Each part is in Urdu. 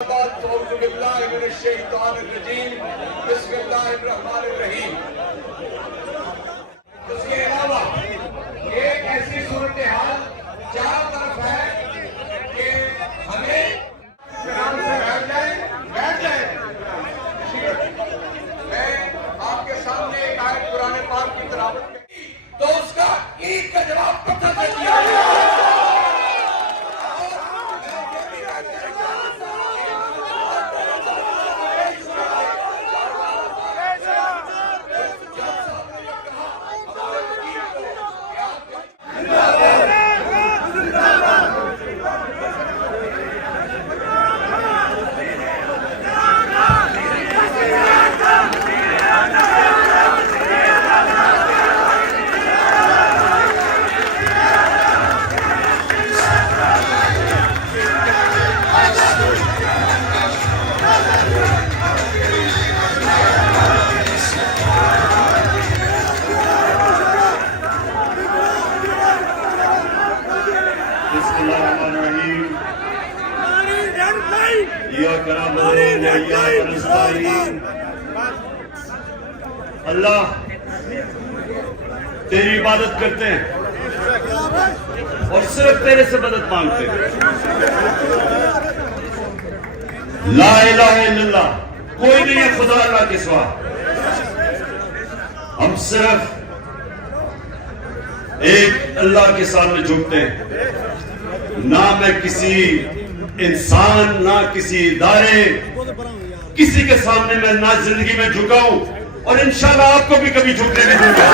اعوذ باللہ من الشیطان الرجیم بسم اللہ الرحمن الرحیم۔ اس کے علاوہ ایک ایسی صورتحال چار طرف ہے کہ ہمیں بیٹھ جائیں۔ میں آپ کے سامنے ایک آیت قرآن پاک کی تلاوت کی تو اس کا عید کا جواب پتھر سے دیا گیا۔ اللہ تیری عبادت کرتے ہیں اور صرف تیرے سے مدد مانگتے ہیں۔ لا الہ الا اللہ، کوئی نہیں ہے خدا اللہ کے سوا۔ ہم صرف ایک اللہ کے سامنے جھکتے ہیں، نہ میں کسی انسان نہ کسی ادارے کسی کے سامنے میں نہ زندگی میں جھکا ہوں، اور انشاءاللہ آپ کو بھی کبھی جھکنے نہیں دوں گا۔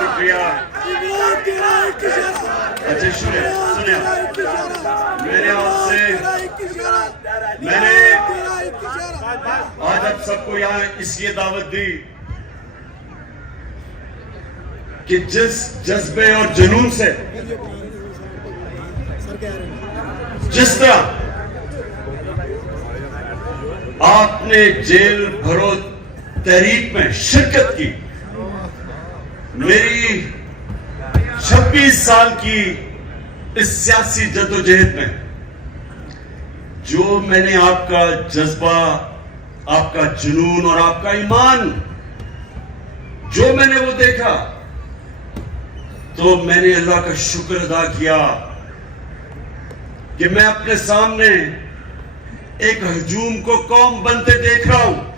شکریہ۔ اچھا سنیں، میرے ہاتھ سے میں نے آج اب سب کو یہاں اس لیے دعوت دی کہ جس جذبے اور جنون سے جس طرح آپ نے جیل بھرو تحریک میں شرکت کی، میری 26 سال کی اس سیاسی جدوجہد میں جو میں نے آپ کا جذبہ، آپ کا جنون اور آپ کا ایمان جو میں نے وہ دیکھا، تو میں نے اللہ کا شکر ادا کیا کہ میں اپنے سامنے ایک ہجوم کو قوم بنتے دیکھ رہا ہوں۔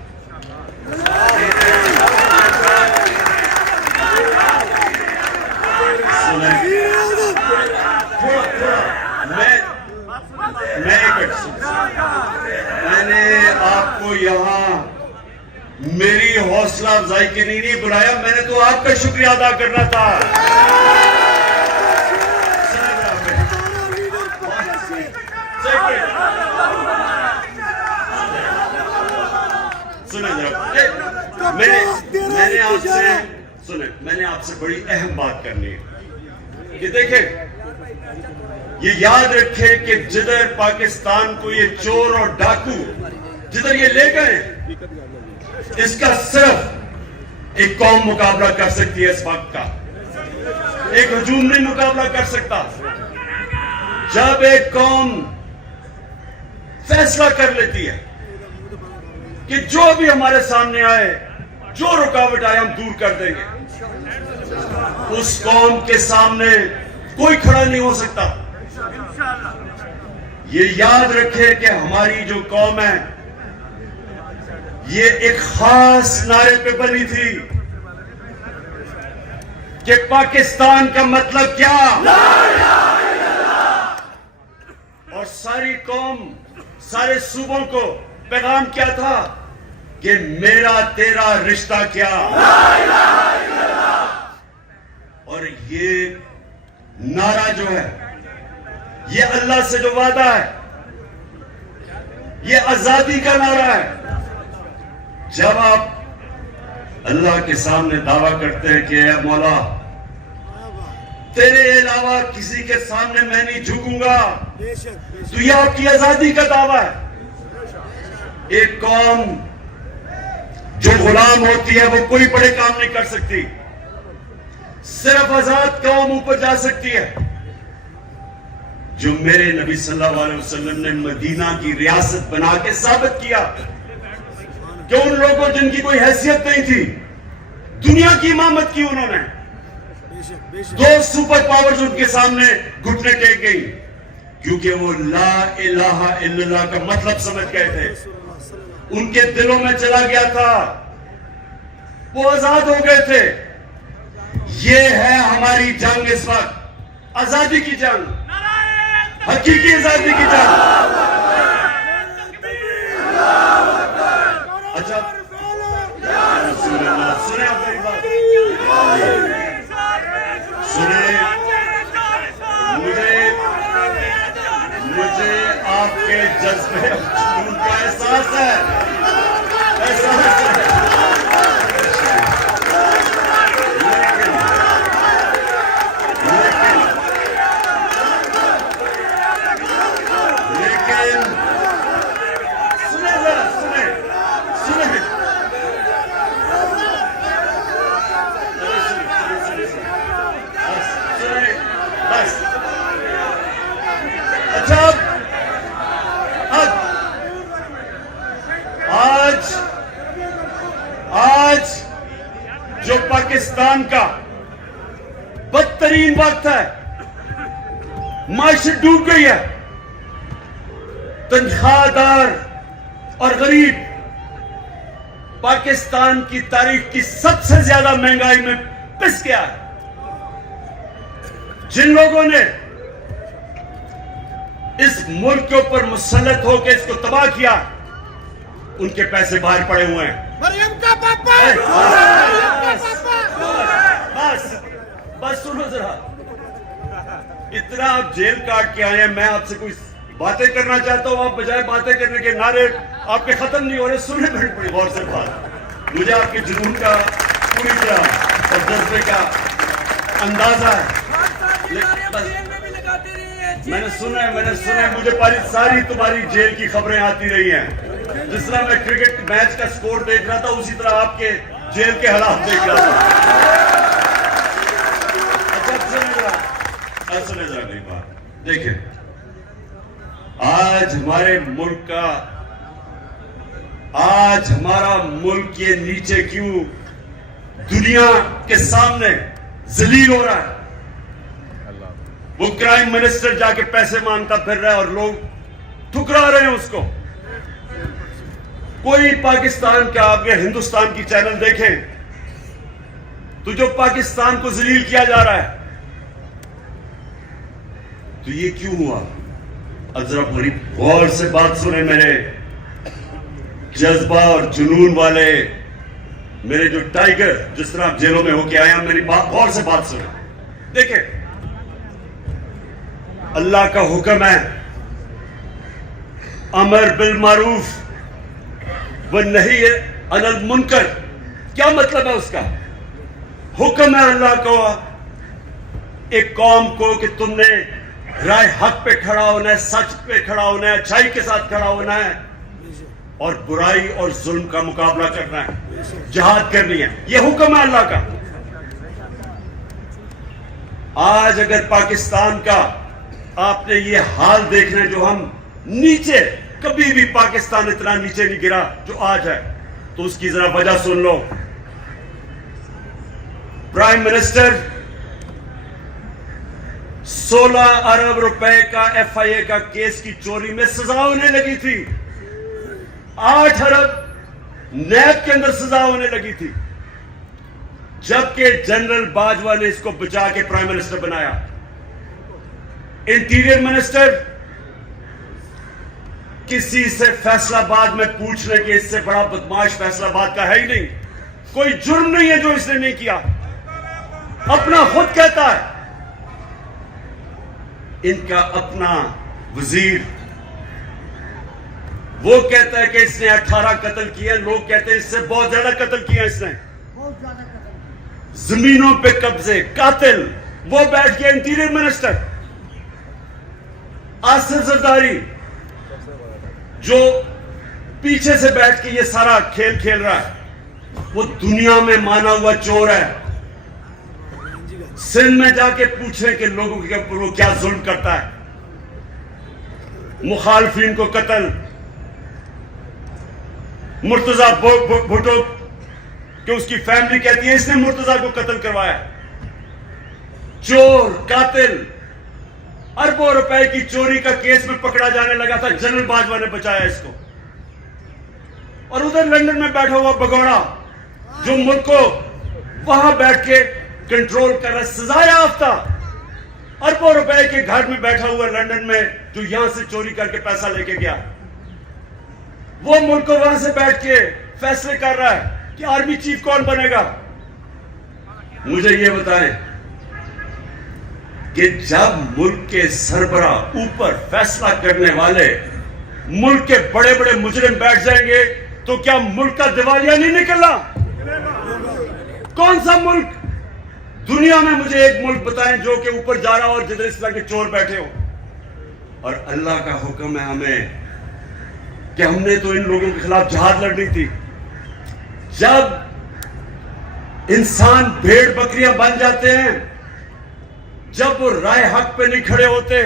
میں نے آپ کو یہاں میری حوصلہ افزائی کے لیے نہیں بلایا، میں نے تو آپ کا شکریہ ادا کرنا تھا۔ میں نے آپ سے بڑی اہم بات کرنی ہے کہ دیکھیں، یہ یاد رکھیں کہ جدھر پاکستان کو یہ چور اور ڈاکو جدھر یہ لے گئے، اس کا صرف ایک قوم مقابلہ کر سکتی ہے۔ اس وقت کا ایک ہجوم نہیں مقابلہ کر سکتا۔ جب ایک قوم فیصلہ کر لیتی ہے کہ جو بھی ہمارے سامنے آئے، جو رکاوٹ آئے، ہم دور کر دیں گے، اس قوم کے سامنے کوئی کھڑا نہیں ہو سکتا۔ یہ یاد رکھے کہ ہماری جو قوم ہے یہ ایک خاص نعرے پہ بنی تھی کہ پاکستان کا مطلب کیا، اور ساری قوم، سارے صوبوں کو پیغام کیا تھا کہ میرا تیرا رشتہ کیا۔ اور یہ نعرہ جو ہے، یہ اللہ سے جو وعدہ ہے، یہ آزادی کا نعرہ ہے۔ جب آپ اللہ کے سامنے دعویٰ کرتے ہیں کہ اے مولا، تیرے علاوہ کسی کے سامنے میں نہیں جھکوں گا، تو یہ آپ کی آزادی کا دعویٰ ہے۔ ایک قوم جو غلام ہوتی ہے وہ کوئی بڑے کام نہیں کر سکتی. صرف آزاد قوم اوپر جا سکتی ہے. جو میرے نبی صلی اللہ علیہ وسلم نے مدینہ کی ریاست بنا کے ثابت کیا کہ ان لوگوں جن کی کوئی حیثیت نہیں تھی دنیا کی امامت کی انہوں نے. 2 سپر پاورز ان کے سامنے گھٹنے ٹیک گئی کیونکہ وہ لا الہ الا اللہ کا مطلب سمجھ گئے تھے. ان کے دلوں میں چلا گیا تھا, وہ آزاد ہو گئے تھے. یہ ہے ہماری جنگ اس وقت, آزادی کی جنگ, حقیقی آزادی کی جنگ. اچھا سنیں آپ میری بات, سنیں. مجھے آپ کے جذبے جنون کا احساس ہے, احساس ہے. آج جو پاکستان کا بدترین وقت ہے, معیشت ڈوب گئی ہے, تنخواہ دار اور غریب پاکستان کی تاریخ کی سب سے زیادہ مہنگائی میں پس گیا ہے. جن لوگوں نے اس ملک کے اوپر مسلط ہو کے اس کو تباہ کیا ان کے پیسے باہر پڑے ہوئے ہیں. مریم کا پاپا, بس سنو ذرا, اتنا آپ جیل کاٹ کے آئے ہیں, میں آپ سے کوئی باتیں کرنا چاہتا ہوں, آپ بجائے باتیں کرنے کے نعرے آپ کے ختم نہیں ہو رہے. سننے بڑی غور سے بات, مجھے آپ کے جنون کا پوری طرح اور جذبے کا اندازہ ہے. میں نے سنا ہے مجھے ساری تمہاری جیل کی خبریں آتی رہی ہیں. جس طرح میں کرکٹ میچ کا سکور دیکھ رہا تھا اسی طرح آپ کے جیل کے حالات دیکھ رہا تھا. اچھا سنیں ذرا میری بات. دیکھیں آج ہمارے ملک کا, آج ہمارا ملک یہ نیچے کیوں دنیا کے سامنے ذلیل ہو رہا ہے. وہ کرائم منسٹر جا کے پیسے مانگتا پھر رہا ہے اور لوگ ٹھکرا رہے ہیں اس کو. کوئی پاکستان کا, آپ کے ہندوستان کی چینل دیکھیں تو جو پاکستان کو ذلیل کیا جا رہا ہے تو یہ کیوں ہوا؟ اب ذرا بڑی غور سے بات سنیں, میرے جذبہ اور جنون والے, میرے جو ٹائیگر جس طرح آپ جیلوں میں ہو کے آئے ہیں, میری بات غور سے بات سنیں. دیکھیں اللہ کا حکم ہے امر بالمعروف والنہی عن المنکر. کیا مطلب ہے اس کا؟ حکم ہے اللہ کو ایک قوم کو کہ تم نے رائے حق پہ کھڑا ہونا ہے, سچ پہ کھڑا ہونا ہے, اچھائی کے ساتھ کھڑا ہونا ہے اور برائی اور ظلم کا مقابلہ کرنا ہے, جہاد کرنی ہے. یہ حکم ہے اللہ کا. آج اگر پاکستان کا آپ نے یہ حال دیکھنا جو ہم نیچے, کبھی بھی پاکستان اتنا نیچے نہیں گرا جو آج ہے, تو اس کی ذرا وجہ سن لو. پرائم منسٹر 16 ارب روپے کا ایف آئی اے کا کیس کی چوری میں سزا ہونے لگی تھی. 8 ارب نیب کے اندر سزا ہونے لگی تھی, جبکہ جنرل باجوہ نے اس کو بچا کے پرائم منسٹر بنایا. انٹیریئر منسٹر کسی سے فیصلہ آباد میں پوچھنے کے اس سے بڑا بدماش فیصلہ آباد کا ہے ہی نہیں. کوئی جرم نہیں ہے جو اس نے نہیں کیا, اپنا خود کہتا ہے. ان کا اپنا وزیر وہ کہتا ہے کہ اس نے 18 قتل کیے, لوگ کہتے ہیں اس سے بہت زیادہ قتل کیے اس نے. زمینوں پہ قبضے, قاتل, وہ بیٹھ گیا انٹیریئر منسٹر. آصف زرداری جو پیچھے سے بیٹھ کے یہ سارا کھیل کھیل رہا ہے, وہ دنیا میں مانا ہوا چور ہے. سندھ میں جا کے پوچھیں کہ لوگوں کے اوپر وہ کیا ظلم کرتا ہے. مخالفین کو قتل. مرتضی بھٹو کہ اس کی فیملی کہتی ہے اس نے مرتضی کو قتل کروایا. چور قاتل اربوں روپے کی چوری کا کیس میں پکڑا جانے لگا تھا. جنرل باجوہ نے بچایا اس کو. اور ادھر لندن میں بیٹھا ہوا بگوڑا جو ملک کو وہاں بیٹھ کے کنٹرول کر رہا, سزا یافتہ اربوں روپے کے گھر میں بیٹھا ہوا لندن میں, جو یہاں سے چوری کر کے پیسہ لے کے گیا, وہ ملک کو وہاں سے بیٹھ کے فیصلے کر رہا ہے کہ آرمی چیف کون بنے گا. مجھے یہ بتائیں کہ جب ملک کے سربراہ اوپر فیصلہ کرنے والے ملک کے بڑے بڑے مجرم بیٹھ جائیں گے تو کیا ملک کا دیوالیہ نہیں نکلنا؟ کون سا ملک دنیا میں مجھے ایک ملک بتائیں جو کہ اوپر جا رہا ہو اور جدھر اس طرح کے چور بیٹھے ہو. اور اللہ کا حکم ہے ہمیں کہ ہم نے تو ان لوگوں کے خلاف جہاد لڑنی تھی. جب انسان بھیڑ بکریاں بن جاتے ہیں, جب وہ رائے حق پہ نہیں کھڑے ہوتے,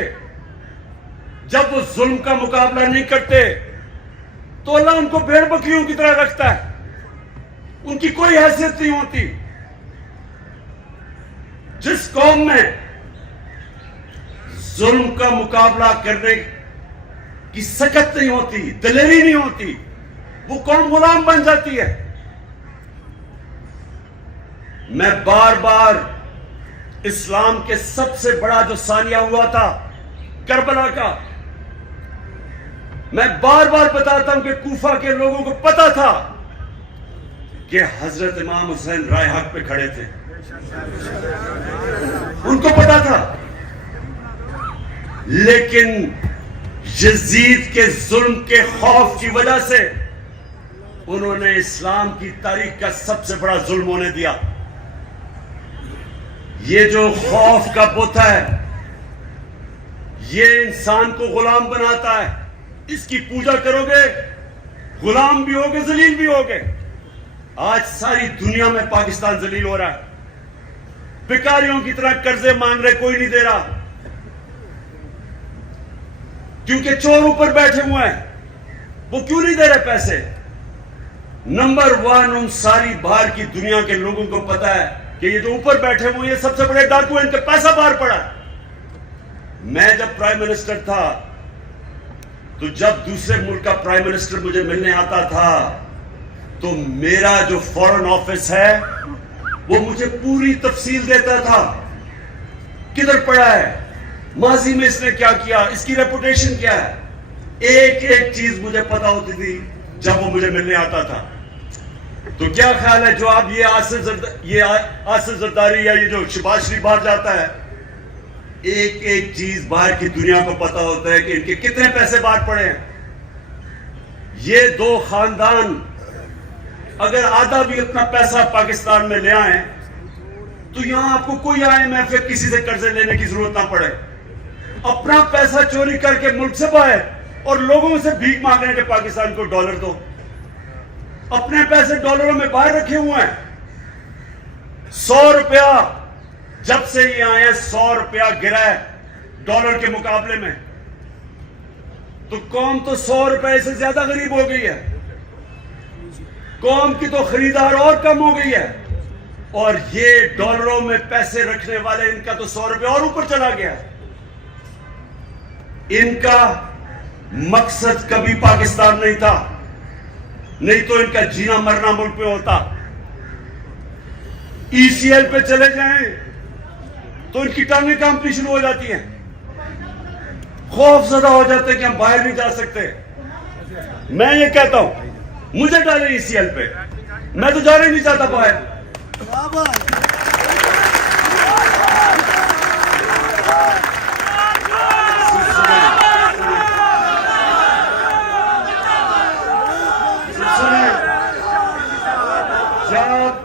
جب وہ ظلم کا مقابلہ نہیں کرتے, تو اللہ ان کو بھیڑ بکریوں کی طرح رکھتا ہے. ان کی کوئی حیثیت نہیں ہوتی. جس قوم میں ظلم کا مقابلہ کرنے کی سکت نہیں ہوتی, دلیری نہیں ہوتی, وہ قوم غلام بن جاتی ہے. میں بار بار اسلام کے سب سے بڑا جو ثانیہ ہوا تھا کربلا کا, میں بار بار بتاتا ہوں کہ کوفہ کے لوگوں کو پتا تھا کہ حضرت امام حسین رائے حق پہ کھڑے تھے. ان کو پتا تھا, لیکن یزید کے ظلم کے خوف کی وجہ سے انہوں نے اسلام کی تاریخ کا سب سے بڑا ظلم ہونے دیا. یہ جو خوف کا بت ہے یہ انسان کو غلام بناتا ہے. اس کی پوجا کرو گے غلام بھی ہوگے, ذلیل بھی ہوگے. آج ساری دنیا میں پاکستان ذلیل ہو رہا ہے. بھکاریوں کی طرح قرضے مانگ رہے, کوئی نہیں دے رہا کیونکہ چور اوپر بیٹھے ہوئے ہیں. وہ کیوں نہیں دے رہے پیسے؟ نمبر 1 ان ساری باہر کی دنیا کے لوگوں کو پتا ہے کہ یہ جو اوپر بیٹھے ہوئے یہ سب سے بڑے ڈاکو ہیں, ان کا پیسہ باہر پڑا. میں جب پرائم منسٹر تھا تو جب دوسرے ملک کا پرائم منسٹر مجھے ملنے آتا تھا تو میرا جو فورن آفس ہے وہ مجھے پوری تفصیل دیتا تھا. کدھر پڑا ہے, ماضی میں اس نے کیا کیا, اس کی ریپوٹیشن کیا ہے, ایک ایک چیز مجھے پتا ہوتی تھی جب وہ مجھے ملنے آتا تھا. تو کیا خیال ہے جو آپ یہ آصف زرداری یا یہ جو شہباز شریف باہر جاتا ہے, ایک ایک چیز باہر کی دنیا کو پتا ہوتا ہے کہ ان کے کتنے پیسے باہر پڑے ہیں. یہ 2 خاندان اگر آدھا بھی اتنا پیسہ پاکستان میں لے آئیں تو یہاں آپ کو کوئی IMF یا کسی سے قرضے لینے کی ضرورت نہ پڑے. اپنا پیسہ چوری کر کے ملک سے باہر اور لوگوں سے بھیک مانگنے کے پاکستان کو ڈالر دو. اپنے پیسے ڈالروں میں باہر رکھے ہوئے ہیں. 100 روپیہ جب سے یہ آئے 100 روپیہ گرا ہے ڈالر کے مقابلے میں, تو قوم تو 100 روپے سے زیادہ غریب ہو گئی ہے. قوم کی تو خریدار اور کم ہو گئی ہے, اور یہ ڈالروں میں پیسے رکھنے والے ان کا تو 100 روپے اور اوپر چلا گیا. ان کا مقصد کبھی پاکستان نہیں تھا, نہیں تو ان کا جینا مرنا ملک میں ہوتا. ECL پہ چلے جائیں تو ان کی ٹانگیں کانپنی شروع ہو جاتی ہیں, خوف زدہ ہو جاتے ہیں کہ ہم باہر نہیں جا سکتے. میں یہ کہتا ہوں مجھے ڈالیں ECL پہ, میں تو جانا ہی نہیں چاہتا باہر. جب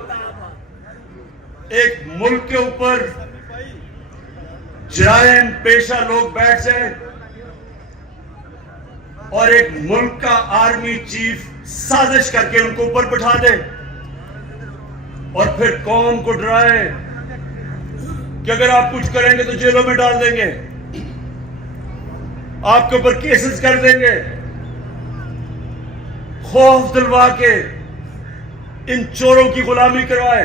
ایک ملک کے اوپر جرائم پیشہ لوگ بیٹھ جائیں اور ایک ملک کا آرمی چیف سازش کر کے ان کو اوپر بٹھا دے اور پھر قوم کو ڈرائے کہ اگر آپ کچھ کریں گے تو جیلوں میں ڈال دیں گے, آپ کے اوپر کیسز کر دیں گے, خوف دلوا کے ان چوروں کی غلامی کروائے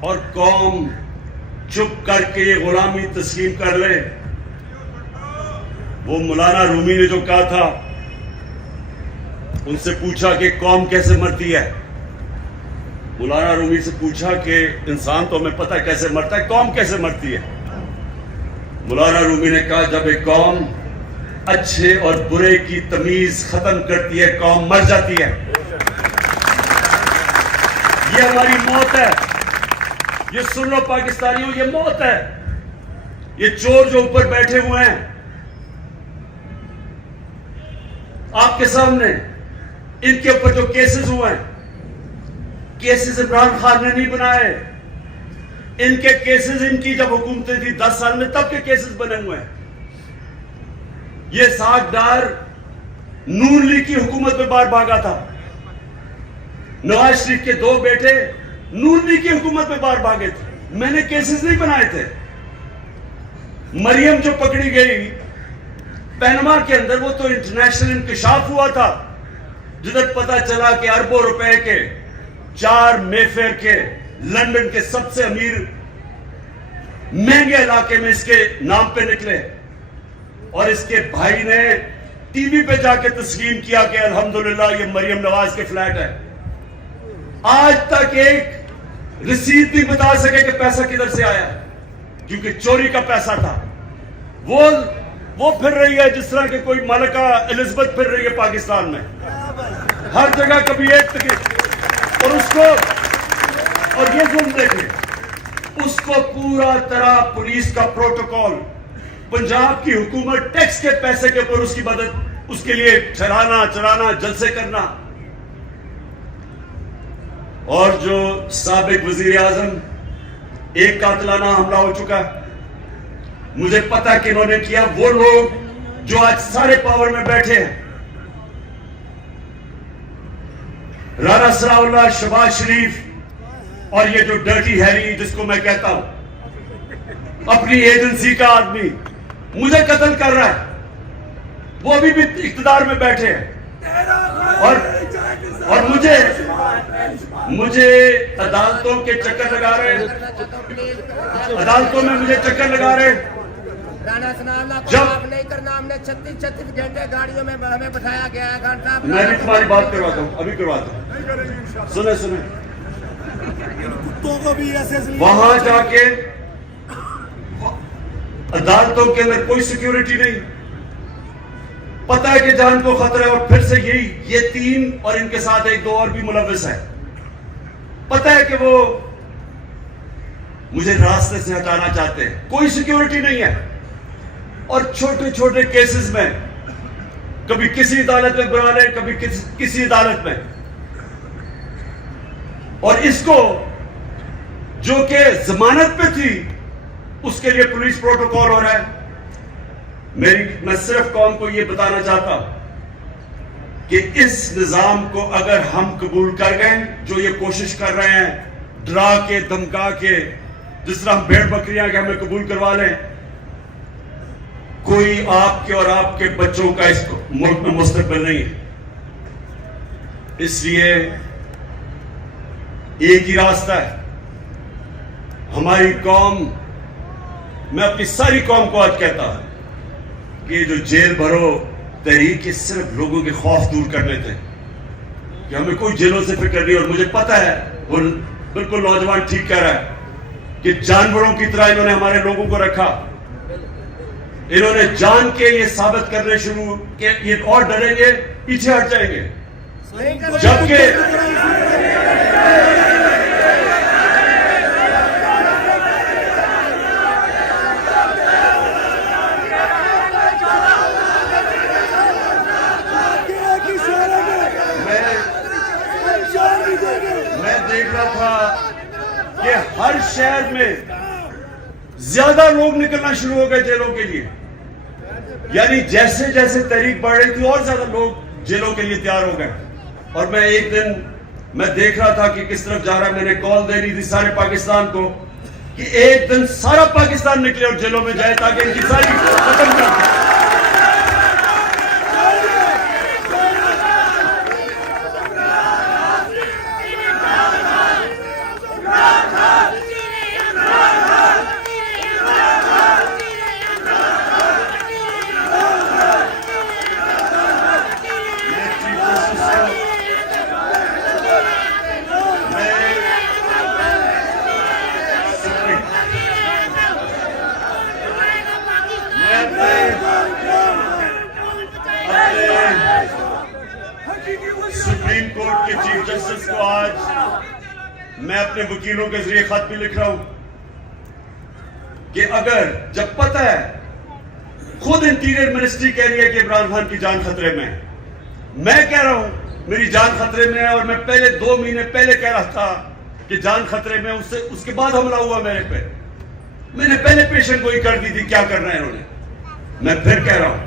اور قوم چپ کر کے یہ غلامی تسلیم کر لے. وہ مولانا رومی نے جو کہا تھا, ان سے پوچھا کہ قوم کیسے مرتی ہے. مولانا رومی سے پوچھا کہ انسان تو ہمیں پتہ کیسے مرتا ہے, قوم کیسے مرتی ہے. مولانا رومی نے کہا جب ایک قوم اچھے اور برے کی تمیز ختم کرتی ہے قوم مر جاتی ہے. یہ ہماری موت ہے. یہ سن لو پاکستانیوں, یہ موت ہے. یہ چور جو اوپر بیٹھے ہوئے ہیں آپ کے سامنے, ان کے اوپر جو کیسز ہوئے ہیں, کیسز عمران خان نے نہیں بنائے. ان کے کیسز ان کی جب حکومتیں تھی 10 سال میں تب کے کیسز بنے ہوئے ہیں. یہ ساکھ ڈار نون لیگ کی حکومت میں بار بھاگا تھا. نواز شریف کے 2 بیٹے نون لیگ کی حکومت میں بار بھاگے تھے. میں نے کیسز نہیں بنائے تھے. مریم جو پکڑی گئی پینما کے اندر, وہ تو انٹرنیشنل انکشاف ہوا تھا جدھر پتا چلا کہ اربوں روپے کے 4 میفیئر کے لندن کے سب سے امیر مہنگے علاقے میں اس کے نام پہ نکلے, اور اس کے بھائی نے ٹی وی پہ جا کے تسلیم کیا کہ الحمدللہ یہ مریم نواز کے فلیٹ ہے. آج تک ایک رسید نہیں بتا سکے کہ پیسہ کدھر سے آیا, کیونکہ چوری کا پیسہ تھا. وہ پھر رہی ہے جس طرح کہ کوئی ملکہ الزبتھ پھر رہی ہے پاکستان میں, ہر جگہ کبھی ایک تک. اور اس کو, اور یہ ظلم دیکھیں, اس کو پورا طرح پولیس کا پروٹوکول, پنجاب کی حکومت ٹیکس کے پیسے کے اوپر اس کی مدد, اس کے لیے چرانا جلسے کرنا. اور جو سابق وزیر اعظم, ایک قاتلانہ حملہ ہو چکا ہے, مجھے پتا کہ انہوں نے کیا. وہ لوگ جو آج سارے پاور میں بیٹھے ہیں, رانا ثناء اللہ, شہباز شریف, اور یہ جو ڈرٹی ہیری جس کو میں کہتا ہوں, اپنی ایجنسی کا آدمی مجھے قتل کر رہا ہے. وہ ابھی بھی اقتدار میں بیٹھے ہیں. اور مجھے عدالتوں کے چکر لگا رہے ہیں, عدالتوں میں مجھے چکر لگا رہے ہیں. رانا ثناء اللہ کو معاف نہیں کرنا. ہم نے 36 گھنٹے گاڑیوں میں ہمیں بٹھایا گیا ہے. خان صاحب, میں بھی تمہاری بات کرواتا ہوں, ابھی کرواتا ہوں. سنیں وہاں جا کے عدالتوں کے اندر کوئی سیکیورٹی نہیں, پتہ ہے کہ جان کو خطرہ ہے. اور پھر سے یہ 3 اور ان کے ساتھ 1-2 اور بھی ملوث ہے. پتہ ہے کہ وہ مجھے راستے سے ہٹانا چاہتے ہیں. کوئی سیکیورٹی نہیں ہے. اور چھوٹے چھوٹے کیسز میں کبھی کسی عدالت میں بنا لیں, کبھی کسی عدالت میں. اور اس کو جو کہ ضمانت پہ تھی اس کے لیے پولیس پروٹوکول ہو رہا ہے. میں صرف قوم کو یہ بتانا چاہتا ہوں کہ اس نظام کو اگر ہم قبول کر گئے, جو یہ کوشش کر رہے ہیں ڈرا کے دھمکا کے, جس طرح ہم بھیڑ بکریاں کہ ہمیں قبول کروا لیں, کوئی آپ کے اور آپ کے بچوں کا اس ملک میں مستقبل نہیں ہے. اس لیے ایک ہی راستہ ہے. ہماری قوم, میں اپنی ساری قوم کو آج کہتا ہوں کہ جو جیل بھرو تحریک کے صرف لوگوں کے خوف دور کرنے تھے, کہ ہمیں کوئی جیلوں سے فکر نہیں. اور مجھے پتا ہے وہ بالکل نوجوان ٹھیک کہہ رہا ہے کہ جانوروں کی طرح انہوں نے ہمارے لوگوں کو رکھا. انہوں نے جان کے یہ ثابت کرنے شروع کہ یہ اور ڈریں گے, پیچھے ہٹ جائیں گے. جبکہ میں دیکھ رہا تھا کہ ہر شہر میں زیادہ لوگ نکلنا شروع ہو گئے جیلوں کے لیے. یعنی جیسے جیسے تحریک بڑھ رہی تھی اور زیادہ لوگ جیلوں کے لیے تیار ہو گئے. اور میں ایک دن میں دیکھ رہا تھا کہ کس طرف جا رہا ہے. میں نے کال دینی تھی سارے پاکستان کو کہ ایک دن سارا پاکستان نکلے اور جیلوں میں جائے تاکہ ان کی ساری ختم کر دیں. سپریم کورٹ کے چیف جسٹس کو آج میں اپنے وکیلوں کے ذریعے خط بھی لکھ رہا ہوں کہ اگر جب پتہ ہے خود انٹیریئر منسٹری کہہ رہی ہے کہ عمران خان کی جان خطرے میں ہے, میں کہہ رہا ہوں میری جان خطرے میں ہے, اور میں پہلے 2 مہینے پہلے کہہ رہا تھا کہ جان خطرے میں, اس کے بعد حملہ ہوا میرے پہ. میں نے پہلے پیشن گوئی کر دی تھی کیا کرنا ہے انہوں نے. میں پھر کہہ رہا ہوں,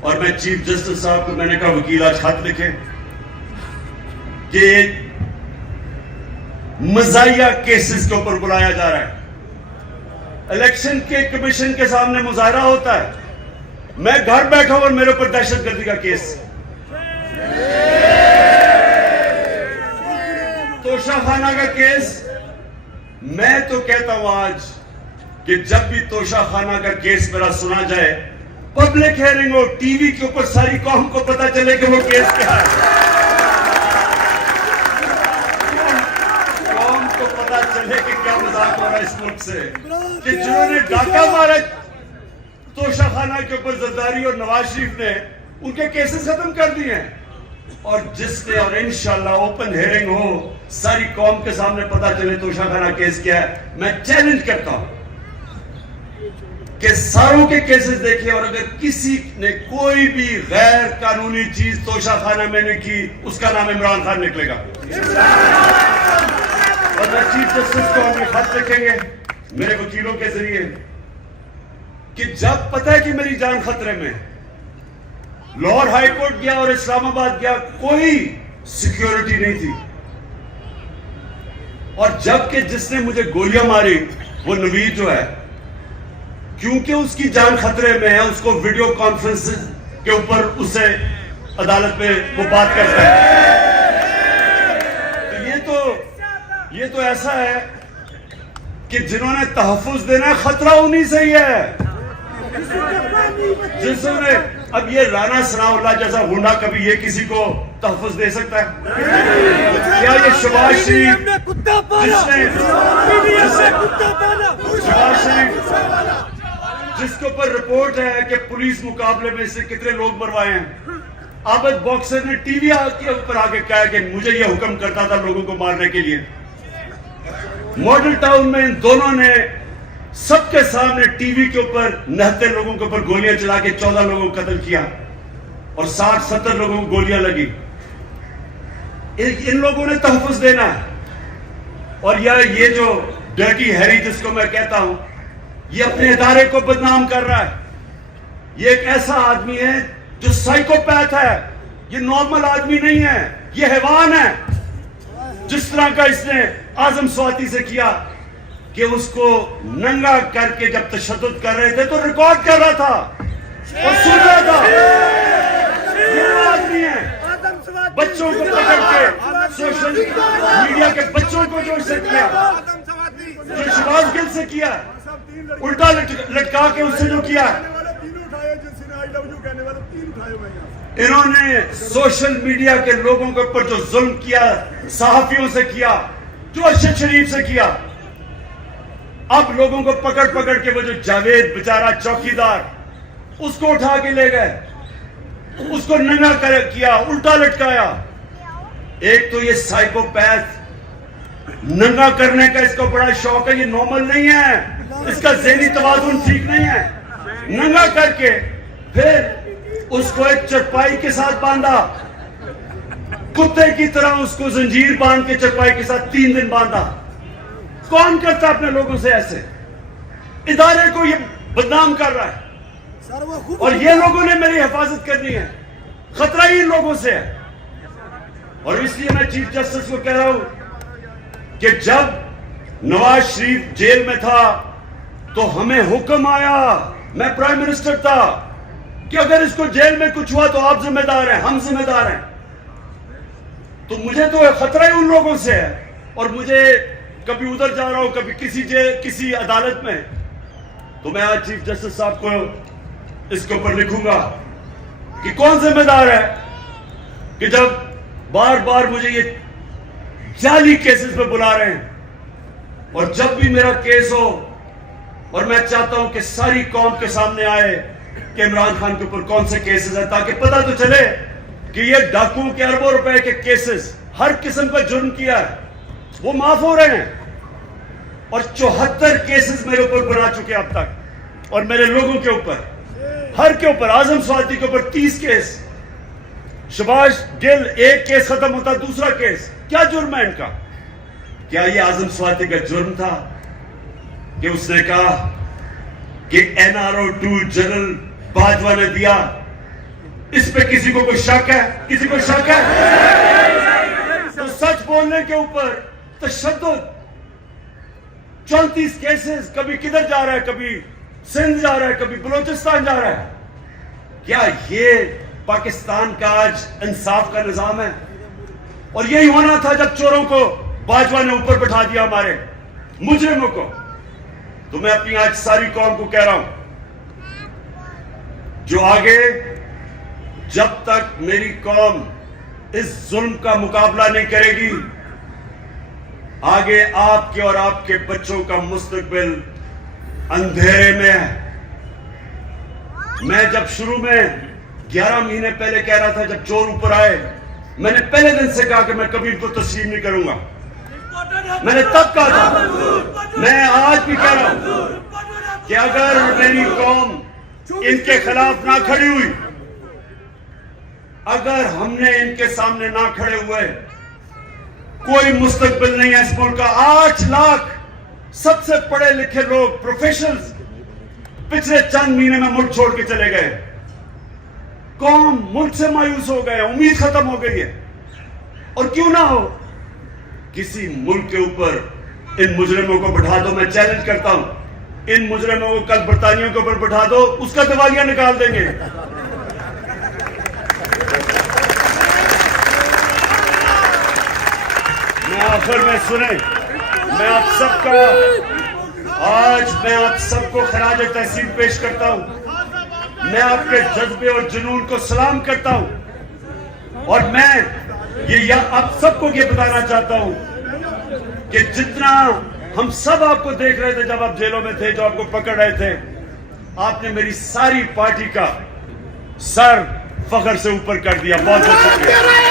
اور میں چیف جسٹس صاحب کو میں نے کہا وکیل آج خط لکھے کہ مزاحیہ کیسز کے اوپر بلایا جا رہا ہے. الیکشن کے کمیشن کے سامنے مظاہرہ ہوتا ہے, میں گھر بیٹھا ہوں اور میرے اوپر دہشت گردی کا کیس. توشہ خانہ کا کیس. میں تو کہتا ہوں آج کہ جب بھی توشہ خانہ کا کیس میرا سنا جائے, پبلک ہیئرنگ ہو, ٹی وی کے اوپر ساری قوم کو پتا چلے کہ وہ کیس کیا ہے, قوم کو پتا چلے کہ کیا مذاق ہو رہا ہے اس ملک سے, کہ جنہوں نے ڈاکہ مارا توشہ خانہ کے اوپر زرداری اور نواز شریف نے ان کے کیسز ختم کر دیے ہیں, اور جس نے, اور انشاءاللہ اوپن ہیئرنگ ہو, ساری قوم کے سامنے پتا چلے توشہ خانہ کیس کیا ہے. میں چیلنج کرتا ہوں کہ ساروں کے کیسز دیکھیں, اور اگر کسی نے کوئی بھی غیر قانونی چیز توشہ خانہ میں نے کی, اس کا نام عمران خان نکلے گا. اور میں چیف جسٹس کو ہم خط لکھیں گے میرے وکیلوں کے ذریعے کہ جب پتہ ہے کہ میری جان خطرے میں, لاہور ہائی کورٹ گیا اور اسلام آباد گیا, کوئی سیکیورٹی نہیں تھی, اور جب کہ جس نے مجھے گولیاں ماری وہ نوید جو ہے, کیونکہ اس کی جان خطرے میں ہے, اس کو ویڈیو کانفرنس کے اوپر اسے عدالت میں وہ بات کرتا ہے. یہ تو ایسا ہے کہ جنہوں نے تحفظ دینا ہے خطرہ انہی سے ہی ہے, جنہوں نے, اب یہ رانا ثناء اللہ جیسا گنڈا کبھی یہ کسی کو تحفظ دے سکتا ہے کیا؟ یہ شہباز شریف جس کے اوپر رپورٹ ہے کہ پولیس مقابلے میں سے کتنے لوگ مروائے ہیں, عابد باکسر نے ٹی وی کے اوپر آگے کہا کہ مجھے یہ حکم کرتا تھا لوگوں کو مارنے کے لیے. ماڈل ٹاؤن میں ان دونوں نے سب کے سامنے ٹی وی کے اوپر نہتے لوگوں کے اوپر گولیاں چلا کے 14 لوگوں کو قتل کیا, اور 60-70 لوگوں کو گولیاں لگی. ان لوگوں نے تحفظ دینا ہے. اور یہ جو ڈرٹی ہیری جس کو میں کہتا ہوں, یہ اپنے ادارے کو بدنام کر رہا ہے. یہ ایک ایسا آدمی ہے جو سائیکوپیتھ ہے, یہ نارمل آدمی نہیں ہے, یہ حیوان ہے. جس طرح کا اس نے اعظم سواتی سے کیا کہ اس کو ننگا کر کے جب تشدد کر رہے تھے تو ریکارڈ کر رہا تھا اور سن رہا تھا. یہ آدمی ہے بچوں کو پکڑ کے سوشل میڈیا کے بچوں کو جو اسے کیا, جو شہباز گل سے کیا, الٹا لٹکا کے اس سے جو کیا, انہوں نے سوشل میڈیا کے لوگوں کے اوپر جو ظلم کیا, صحافیوں سے کیا, جو ارشد شریف سے کیا, اب لوگوں کو پکڑ پکڑ کے وہ جو جاوید بیچارہ چوکیدار, اس کو اٹھا کے لے گئے, اس کو ننگا کیا, الٹا لٹکایا. ایک تو یہ سائیکوپیتھ ننگا کرنے کا اس کو بڑا شوق ہے, یہ نارمل نہیں ہے, اس کا ذہنی توازن ٹھیک نہیں ہے. ننگا کر کے پھر اس کو ایک چرپائی کے ساتھ باندھا, کتے کی طرح اس کو زنجیر باندھ کے چرپائی کے ساتھ 3 دن باندھا. کون کرتا ہے اپنے لوگوں سے ایسے؟ ادارے کو یہ بدنام کر رہا ہے, اور یہ لوگوں نے میری حفاظت کرنی ہے. خطرہ ہی ان لوگوں سے ہے. اور اس لیے میں چیف جسٹس کو کہہ رہا ہوں کہ جب نواز شریف جیل میں تھا تو ہمیں حکم آیا، میں پرائم منسٹر تھا، کہ اگر اس کو جیل میں کچھ ہوا تو آپ ذمہ دار ہیں، ہم ذمہ دار ہیں. تو مجھے تو خطرہ ہی ان لوگوں سے ہے، اور مجھے کبھی ادھر جا رہا ہوں، کبھی کسی عدالت میں. تو میں آج چیف جسٹس صاحب کو اس کے اوپر لکھوں گا کہ کون ذمہ دار ہے کہ جب بار بار مجھے یہ جعلی کیسز میں بلا رہے ہیں، اور جب بھی میرا کیس ہو، اور میں چاہتا ہوں کہ ساری قوم کے سامنے آئے کہ عمران خان کے اوپر کون سے کیسز ہیں، تاکہ پتہ تو چلے کہ یہ ڈاکو کے اربوں روپے کے کیسز، ہر قسم کا جرم کیا ہے، وہ معاف ہو رہے ہیں. اور 74 کیسز میرے اوپر بنا چکے اب تک، اور میرے لوگوں کے اوپر، ہر کے اوپر، اعظم سواتی کے اوپر 30 کیس، شباش گل ایک کیس ختم ہوتا دوسرا کیس. کیا جرم ہے ان کا؟ کیا یہ اعظم سواتی کا جرم تھا کہ اس نے کہا کہ NRO2 جنرل باجوہ نے دیا؟ اس پہ کسی کو کوئی شک ہے؟ کسی کو شک ہے؟ تو سچ بولنے کے اوپر تشدد، 34 کیسز، کبھی کدھر جا رہا ہے، کبھی سندھ جا رہا ہے، کبھی بلوچستان جا رہا ہے. کیا یہ پاکستان کا آج انصاف کا نظام ہے؟ اور یہی ہونا تھا جب چوروں کو باجوہ نے اوپر بٹھا دیا، ہمارے مجرموں کو. تو میں اپنی آج ساری قوم کو کہہ رہا ہوں، جو آگے جب تک میری قوم اس ظلم کا مقابلہ نہیں کرے گی، آگے آپ کے اور آپ کے بچوں کا مستقبل اندھیرے میں ہے. میں جب شروع میں 11 مہینے پہلے کہہ رہا تھا، جب چور اوپر آئے، میں نے پہلے دن سے کہا کہ میں کبھی ان کو تسلیم نہیں کروں گا. میں نے تب کہا تھا، میں آج بھی کہہ رہا ہوں کہ اگر میری قوم ان کے خلاف نہ کھڑی ہوئی، اگر ہم نے ان کے سامنے نہ کھڑے ہوئے، کوئی مستقبل نہیں ہے اس ملک کا. 8 لاکھ سب سے پڑھے لکھے لوگ، پروفیشنلز، پچھلے چند مہینے میں ملک چھوڑ کے چلے گئے. قوم ملک سے مایوس ہو گئے، امید ختم ہو گئی ہے. اور کیوں نہ ہو، کسی ملک کے اوپر ان مجرموں کو بٹھا دو. میں چیلنج کرتا ہوں، ان مجرموں کو کل برطانیہ کے اوپر بٹھا دو، اس کا دیوالیہ نکال دیں گے. میں آخر میں سنیں، میں آپ سب کا آج میں آپ سب کو خراج تحسین پیش کرتا ہوں. میں آپ کے جذبے اور جنون کو سلام کرتا ہوں، اور میں یہ آپ سب کو یہ بتانا چاہتا ہوں کہ جتنا ہم سب آپ کو دیکھ رہے تھے جب آپ جیلوں میں تھے، جو آپ کو پکڑ رہے تھے، آپ نے میری ساری پارٹی کا سر فخر سے اوپر کر دیا. بہت بہت شکریہ.